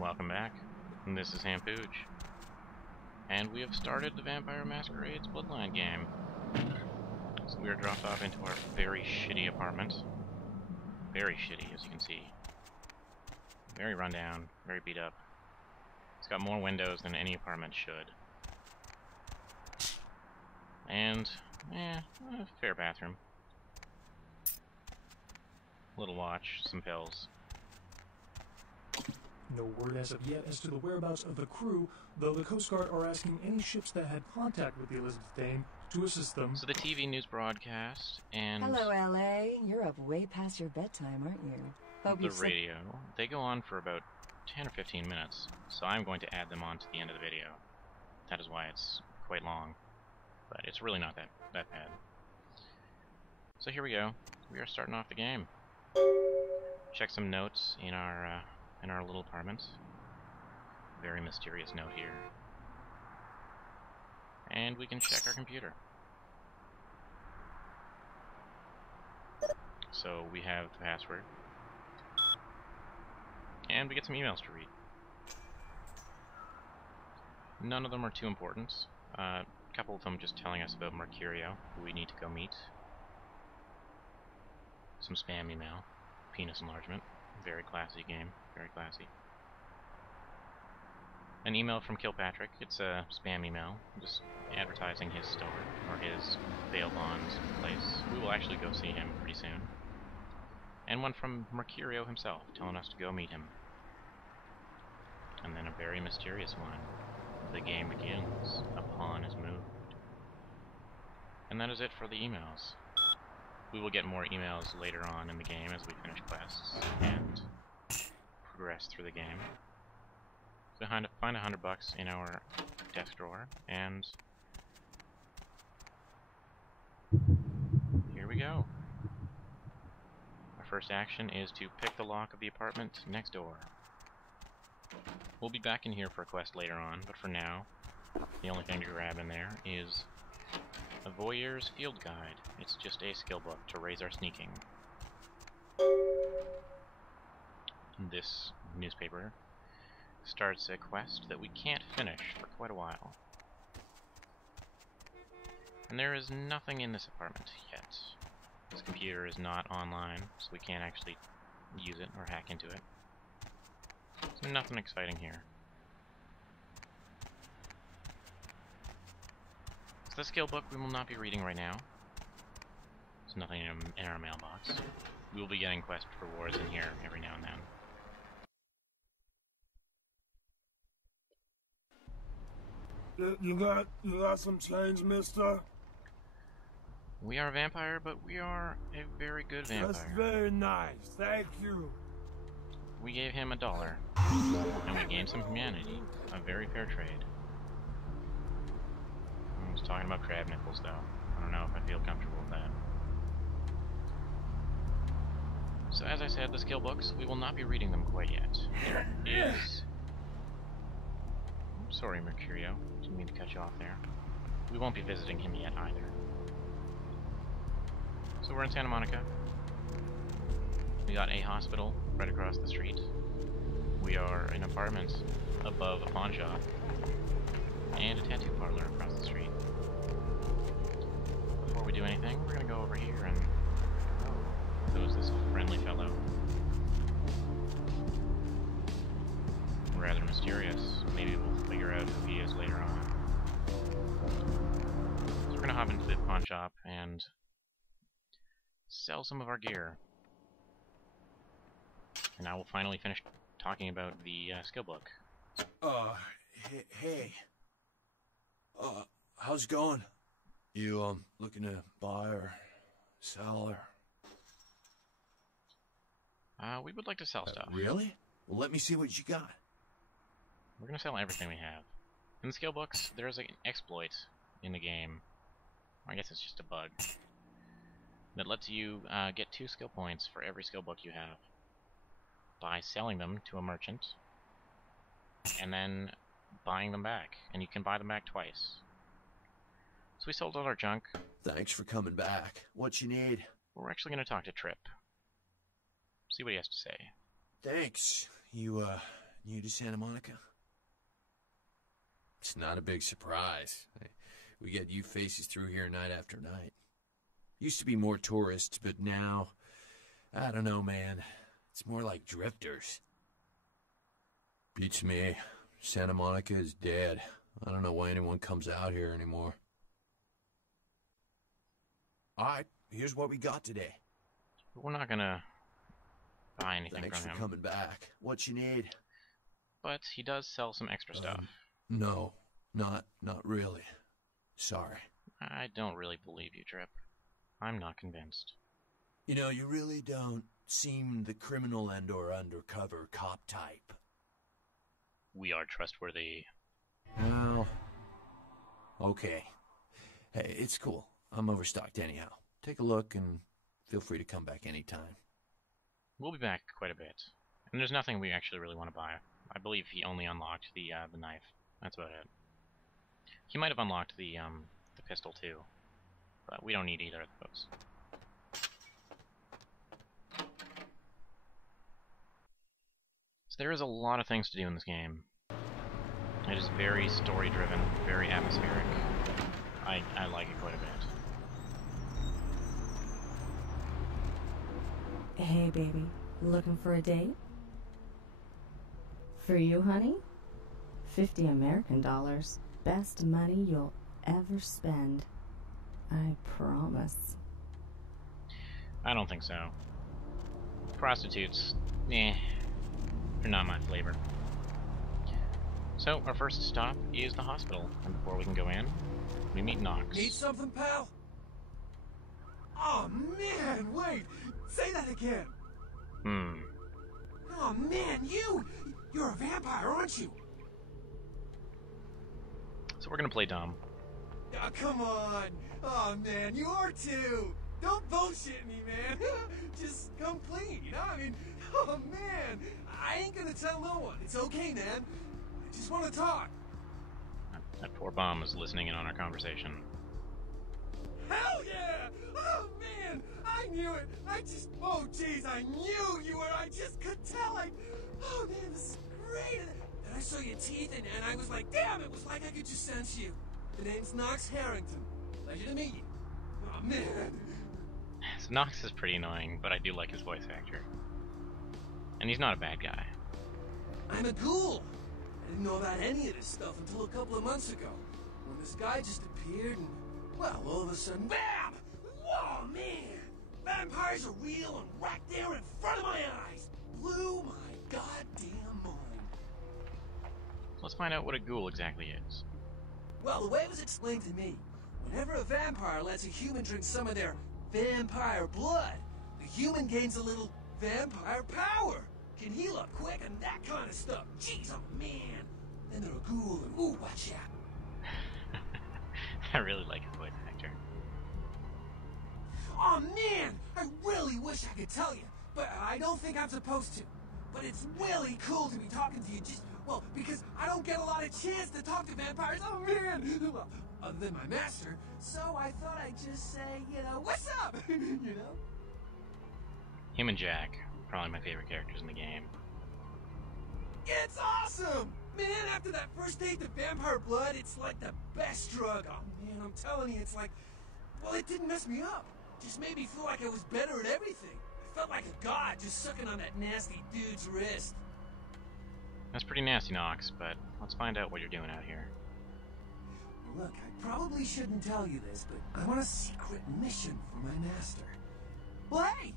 Welcome back. This is Hampooch. And we have started the Vampire Masquerade's Bloodline game. So we are dropped off into our very shitty apartment. Very shitty, as you can see. Very rundown, very beat up. It's got more windows than any apartment should. And, a fair bathroom. Little watch, some pills. No word as of yet as to the whereabouts of the crew, though the Coast Guard are asking any ships that had contact with the Elizabeth Dane to assist them. So the TV news broadcast and... Hello, L.A. You're up way past your bedtime, aren't you? Hope the radio, they go on for about 10 or 15 minutes, so I'm going to add them on to the end of the video. That is why it's quite long, but it's really not that bad. So here we go. We are starting off the game. Check some notes in our little apartment. Very mysterious note here. And we can check our computer. So we have the password. And we get some emails to read. None of them are too important. A couple of them just telling us about Mercurio, who we need to go meet. Some spam email. Penis enlargement. Very classy game. Very classy. An email from Kilpatrick. It's a spam email. Just advertising his store, or his bail bonds place. We will actually go see him pretty soon. And one from Mercurio himself, telling us to go meet him. And then a very mysterious one. The game begins. A pawn is moved. And that is it for the emails. We will get more emails later on in the game as we finish quests and progress through the game. So find $100 in our desk drawer, and here we go. Our first action is to pick the lock of the apartment next door. We'll be back in here for a quest later on, but for now, the only thing to grab in there is a Voyeur's Field Guide. It's just a skill book to raise our sneaking. This newspaper starts a quest that we can't finish for quite a while. And there is nothing in this apartment yet. This computer is not online, so we can't actually use it or hack into it. So nothing exciting here. So the skill book we will not be reading right now. There's nothing in our mailbox. We will be getting quest rewards in here every now and then. You got some change, mister? We are a vampire, but we are a very good vampire. That's very nice, thank you. We gave him $1, and we gained some humanity. A very fair trade. I was talking about crab nipples, though. I don't know if I feel comfortable with that. So as I said, the skill books, we will not be reading them quite yet. There is... Sorry, Mercurio. Didn't mean to cut you off there. We won't be visiting him yet, either. So we're in Santa Monica. We got a hospital right across the street. We are in an apartment above a pawn shop. And a tattoo parlor across the street. Before we do anything, we're gonna go over here and... Oh, who's this friendly fellow? Rather mysterious. Maybe we'll figure out who he is later on. So we're gonna hop into the pawn shop and sell some of our gear. And I will finally finish talking about the skill book. Hey. How's it going? You, looking to buy or sell or... We would like to sell stuff. Really? Well, let me see what you got. We're gonna sell everything we have. In the skill books, there's an exploit in the game. I guess it's just a bug. That lets you get 2 skill points for every skill book you have. By selling them to a merchant. And then buying them back. And you can buy them back twice. So we sold all our junk. Thanks for coming back. What you need? We're actually going to talk to Trip. See what he has to say. Thanks. You new to Santa Monica? It's not a big surprise. We get you faces through here night after night. Used to be more tourists, but now, I don't know, man. It's more like drifters. Beats me. Santa Monica is dead. I don't know why anyone comes out here anymore. Alright, here's what we got today. We're not gonna buy anything Thanks from for him. coming back. What you need? But he does sell some extra stuff. No, not really. Sorry. I don't really believe you, Trip. I'm not convinced. You know, you really don't seem the criminal and/or undercover cop type. We are trustworthy. Well, okay. Hey, it's cool. I'm overstocked anyhow. Take a look and feel free to come back anytime. We'll be back quite a bit. And there's nothing we actually really want to buy. I believe he only unlocked the knife. That's about it. He might have unlocked the pistol too, but we don't need either of those. So there is a lot of things to do in this game. It is very story-driven, very atmospheric. I like it quite a bit. Hey, baby. Looking for a date? For you, honey? 50 American dollars. Best money you'll ever spend. I promise. I don't think so. Prostitutes, they're not my flavor. So, our first stop is the hospital, and before we can go in, we meet Knox. Need something, pal? Oh, man, wait! Say that again! Oh, man, you're a vampire, aren't you? So we're gonna play dumb. Oh, come on! Oh, man, you are too! Don't bullshit me, man! Just come clean, you know? I mean, oh, man! I ain't gonna tell no one. It's okay, man. I just want to talk. That poor bum is listening in on our conversation. Hell yeah! Oh, man! I knew it! Oh, jeez, I knew you were! I just could tell! Oh, man, this is great! And I saw your teeth, and I was like, damn, it was like I could just sense you. The name's Knox Harrington. Pleasure to meet you. Oh, man! So Knox is pretty annoying, but I do like his voice actor. And he's not a bad guy. I'm a ghoul! I didn't know about any of this stuff until a couple of months ago, when this guy just appeared and, well, all of a sudden, BAM! Whoa, man! Vampires are real and right there in front of my eyes! Blew my goddamn mind. Let's find out what a ghoul exactly is. Well, the way it was explained to me, whenever a vampire lets a human drink some of their vampire blood, the human gains a little vampire power. Can heal up quick and that kind of stuff. Jeez, oh man. Then they're a ghoul and ooh, watch out. I really like his voice actor. Oh man, I really wish I could tell you, but I don't think I'm supposed to. But it's really cool to be talking to you just, well, because I don't get a lot of chance to talk to vampires. Oh man. Well, other than my master, so I thought I'd just say, you know, what's up? You know? Him and Jack, probably my favorite characters in the game. It's awesome! Man, after that first date to vampire blood, it's like the best drug. Oh man, I'm telling you, it's like, well, it didn't mess me up. Just made me feel like I was better at everything. I felt like a god just sucking on that nasty dude's wrist. That's pretty nasty, Knox, but let's find out what you're doing out here. Look, I probably shouldn't tell you this, but I'm on a secret mission for my master. Well, hey!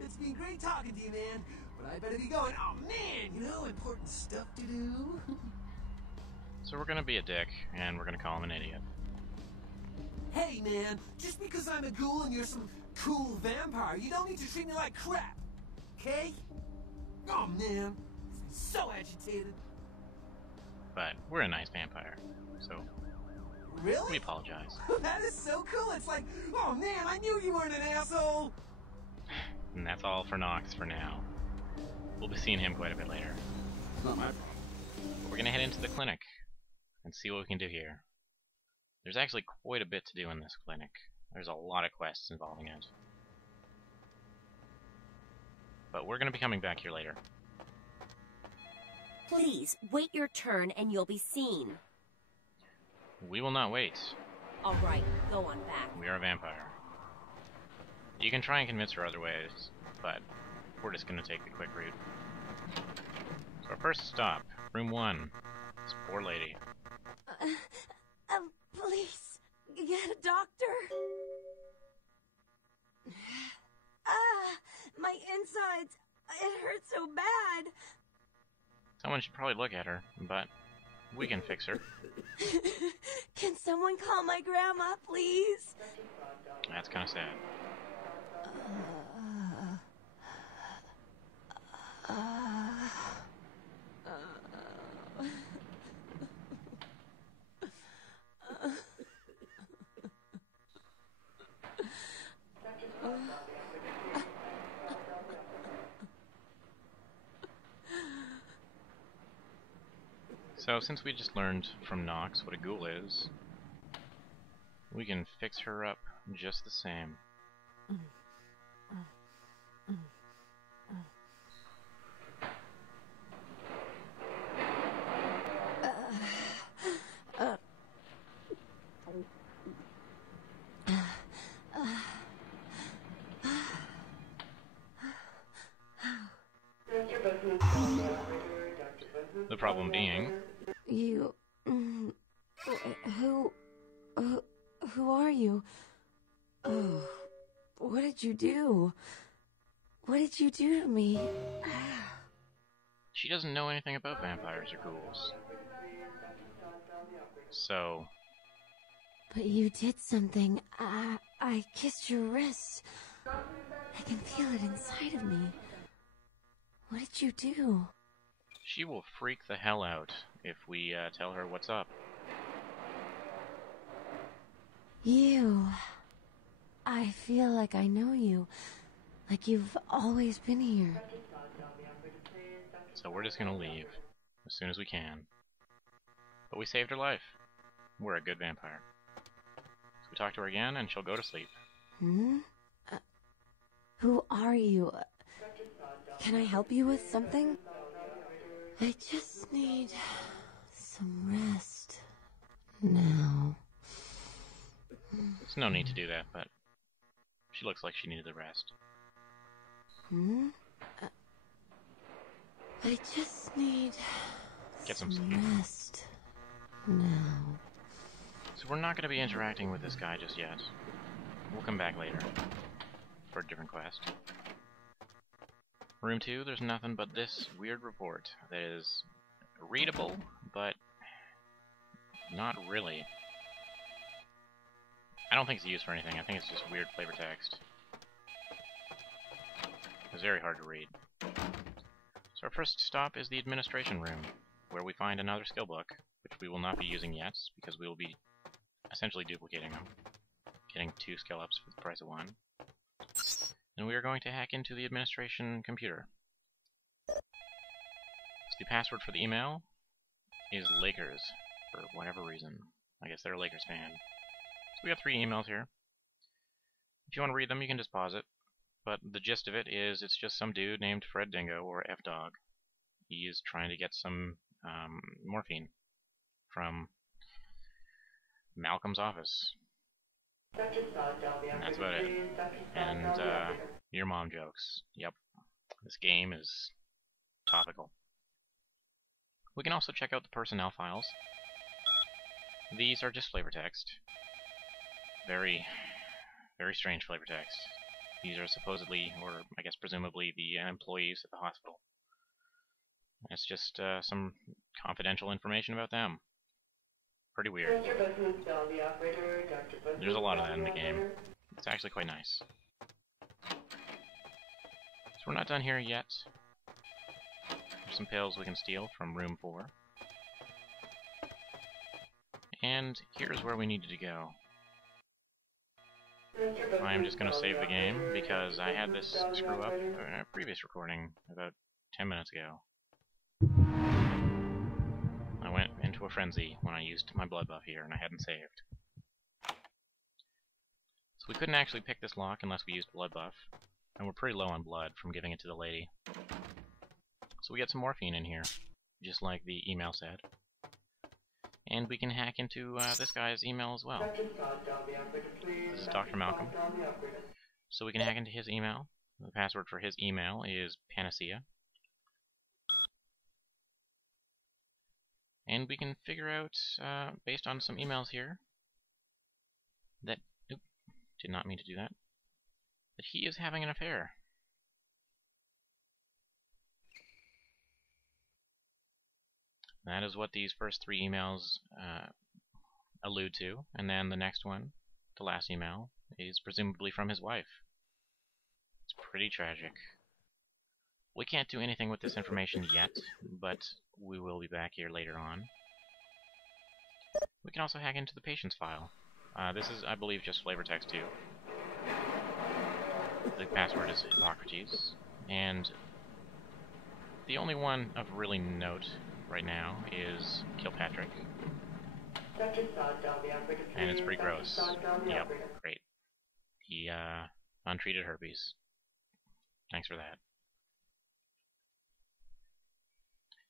It's been great talking to you, man. But I better be going. Oh, man! You know, important stuff to do. So we're gonna be a dick, and we're gonna call him an idiot. Hey, man, just because I'm a ghoul and you're some cool vampire, you don't need to treat me like crap. Okay? Oh, man. So agitated. But we're a nice vampire, so we Really? apologize. That is so cool. It's like, oh, man, I knew you weren't an asshole. And that's all for Knox for now. We'll be seeing him quite a bit later. Not my problem. But we're gonna head into the clinic and see what we can do here. There's actually quite a bit to do in this clinic. There's a lot of quests involving it. But we're gonna be coming back here later. Please, wait your turn and you'll be seen. We will not wait. All right, go on back. We are a vampire. You can try and convince her other ways, but we're just going to take the quick route. So our first stop, room 1. This poor lady. Please, get a doctor. My insides. It hurts so bad. Someone should probably look at her, but we can fix her. Can someone call my grandma, please? That's kind of sad. So, since we just learned from Knox what a ghoul is, we can fix her up just the same. The problem being... You... Who are you? Oh, what did you do? What did you do to me? She doesn't know anything about vampires or ghouls. So... But you did something. I kissed your wrist. I can feel it inside of me. What did you do? She will freak the hell out if we tell her what's up. You... I feel like I know you. Like you've always been here. So we're just gonna leave as soon as we can. But we saved her life. We're a good vampire. So we talk to her again and she'll go to sleep. Hmm? Who are you? Can I help you with something? I just need some rest now. There's no need to do that, but she looks like she needed the rest. Hmm? I just need Get some rest now. So we're not going to be interacting with this guy just yet. We'll come back later for a different quest. Room 2, there's nothing but this weird report that is readable, but not really. I don't think it's used for anything. I think it's just weird flavor text. It's very hard to read. So our first stop is the administration room, where we find another skill book, which we will not be using yet, because we will be essentially duplicating them, getting 2 skill ups for the price of 1. And we are going to hack into the administration computer. So the password for the email is Lakers, for whatever reason. I guess they're a Lakers fan. So we have 3 emails here. If you want to read them, you can just pause it. But the gist of it is, it's just some dude named Fred Dingo, or F-Dog. He is trying to get some morphine from Malcolm's office. And that's about it. And your mom jokes. Yep. This game is topical. We can also check out the personnel files. These are just flavor text. Very, very strange flavor text. These are supposedly, or I guess presumably, the employees at the hospital. It's just some confidential information about them. Pretty weird. There's a lot of that in the game. It's actually quite nice. So we're not done here yet. There's some pills we can steal from room 4. And here's where we needed to go. I'm just going to save the game because I had this screw up in a previous recording about 10 minutes ago. I went into a frenzy when I used my blood buff here and I hadn't saved. So we couldn't actually pick this lock unless we used blood buff, and we're pretty low on blood from giving it to the lady. So we get some morphine in here. just like the email said. And we can hack into this guy's email as well. This is Dr. Malcolm. So we can hack into his email. The password for his email is Panacea. And we can figure out, based on some emails here, that, oop, did not mean to do that, that he is having an affair. That is what these first 3 emails allude to, and then the next one, the last email, is presumably from his wife. It's pretty tragic. We can't do anything with this information yet, but we will be back here later on. We can also hack into the patient's file. This is, I believe, just flavortext 2. The password is Hippocrates, and the only one of really note right now is Kilpatrick. And it's pretty gross. Yep, great. He, untreated herpes. Thanks for that.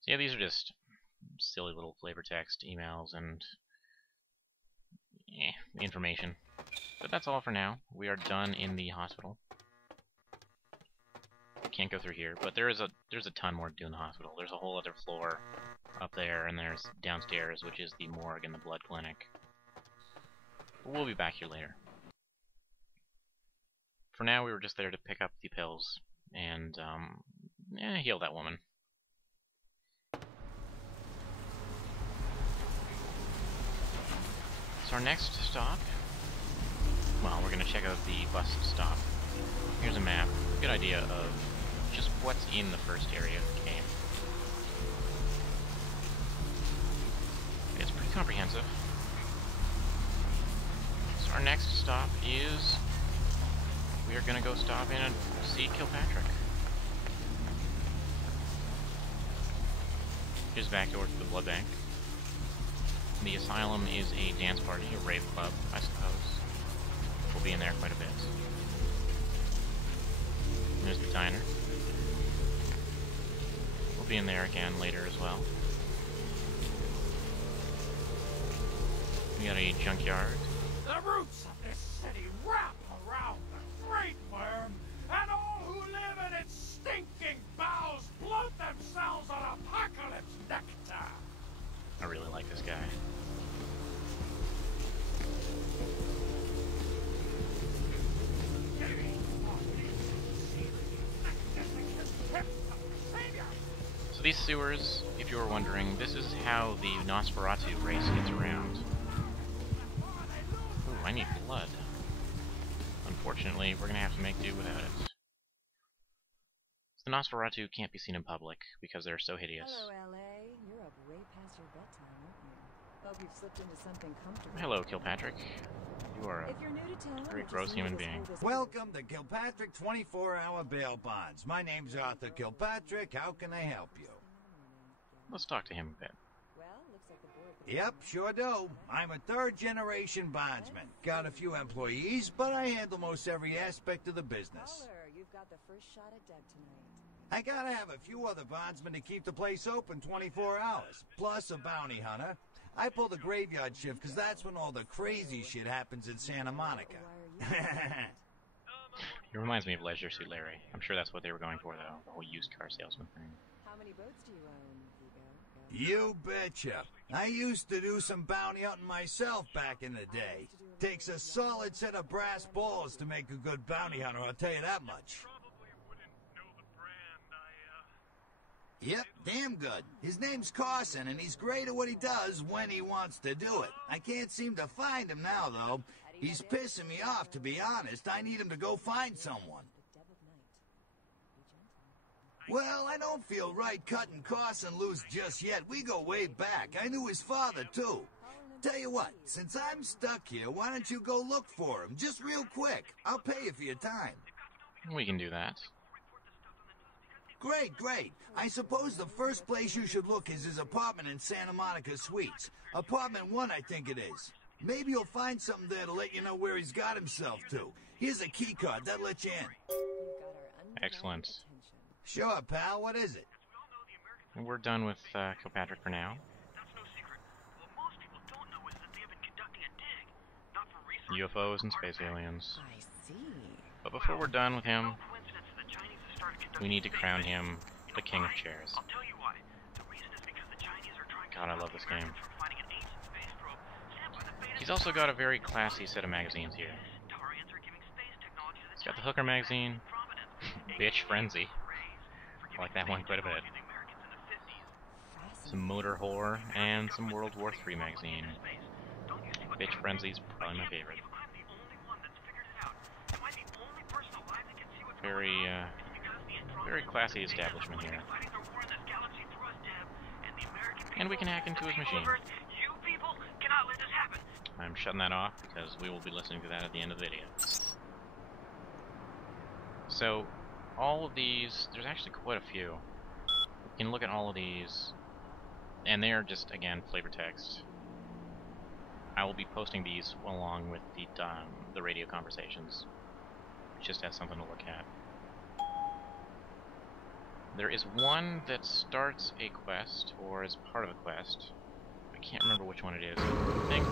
So yeah, these are just silly little flavortext emails and information. But that's all for now. We are done in the hospital. Can't go through here, but there's a ton more to do in the hospital. There's a whole other floor up there, and there's downstairs, which is the morgue and the blood clinic. But we'll be back here later. For now, we were just there to pick up the pills and heal that woman. So our next stop, well, we're going to check out the bus stop. Here's a map, good idea of just what's in the first area of the game. It's pretty comprehensive. So our next stop is, we are going to go stop in and see Kilpatrick. Here's the back door to the blood bank. The asylum is a dance party, a rave club, I suppose. We'll be in there quite a bit. There's the diner. We'll be in there again later as well. We got a junkyard. The roots of this city wrap around the great worm, and all who live in its stinking bowels bloat themselves on apocalypse nectar. I really like this guy. So these sewers, if you were wondering, this is how the Nosferatu race gets around. Ooh, I need blood. Unfortunately, we're gonna have to make do without it. The Nosferatu can't be seen in public because they're so hideous. Hello, LA. You're up way past your bedtime, aren't you? Hope you've slipped into something comfortable. Hello, Kilpatrick. You are If you're new to town, very just gross human notice being. all this- Welcome to Kilpatrick 24-hour bail bonds. My name's Arthur Kilpatrick. How can I help you? Let's talk to him a bit. Well, looks like the board. Yep, sure do. I'm a third-generation bondsman. Got a few employees, but I handle most every aspect of the business. Caller, you've got the first shot at Deb tonight. I gotta have a few other bondsmen to keep the place open 24 hours, plus a bounty hunter. I pull the graveyard shift because that's when all the crazy shit happens in Santa Monica. It reminds me of Leisure Suit Larry. I'm sure that's what they were going for, though. The whole used car salesman thing. How many boats do you own, Vigo? You betcha. I used to do some bounty hunting myself back in the day. Takes a solid set of brass balls to make a good bounty hunter, I'll tell you that much. Yep, damn good. His name's Carson, and he's great at what he does when he wants to do it. I can't seem to find him now, though. He's pissing me off, to be honest. I need him to go find someone. Well, I don't feel right cutting Carson loose just yet. We go way back. I knew his father, too. Tell you what, since I'm stuck here, why don't you go look for him? Just real quick. I'll pay you for your time. We can do that. Great, great. I suppose the first place you should look is his apartment in Santa Monica Suites. Apartment 1, I think it is. Maybe you'll find something there to let you know where he's got himself to. Here's a key card. That'll let you in. Excellent. Sure, pal. What is it? And we're done with Kilpatrick for now. That's no secret. What most people don't know is that they have been conducting a dig. Not for research, UFOs and space aliens. I see. But before we're done with him, no coincidence that the Chinese have started conducting we need to space crown digs. him You the know king of why? chairs. I'll tell you why. The reason is because the Chinese are trying to God, I stop love the this game. Americans from finding an ancient space probe sent by the Beta He's also got a very classy set of magazines here. Tarians are giving space technology to the He's got the Chinese Hooker magazine, prominence. Bitch Frenzy. For I like that one quite a bit. giving the Americans in the 50s. Some Motor Whore, and some World War III magazine. Don't you see what Bitch they're Frenzy's doing? probably my I can't favorite. believe I'm the only one that's figured it out. Am I the only person alive that can see what's Very, going on? It's because the very Andromedans classy and the Betas establishment are here. fighting their war in this galaxy through us, Deb, and the American And we can people, hack into the his people machine. of Earth, you people cannot let this happen. I'm shutting that off because we will be listening to that at the end of the video. So, all of these, there's actually quite a few. You can look at all of these, and they are just, again, flavor text. I will be posting these along with the radio conversations, just as something to look at. There is one that starts a quest, or is part of a quest. I can't remember which one it is. I think...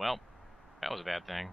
Well, that was a bad thing.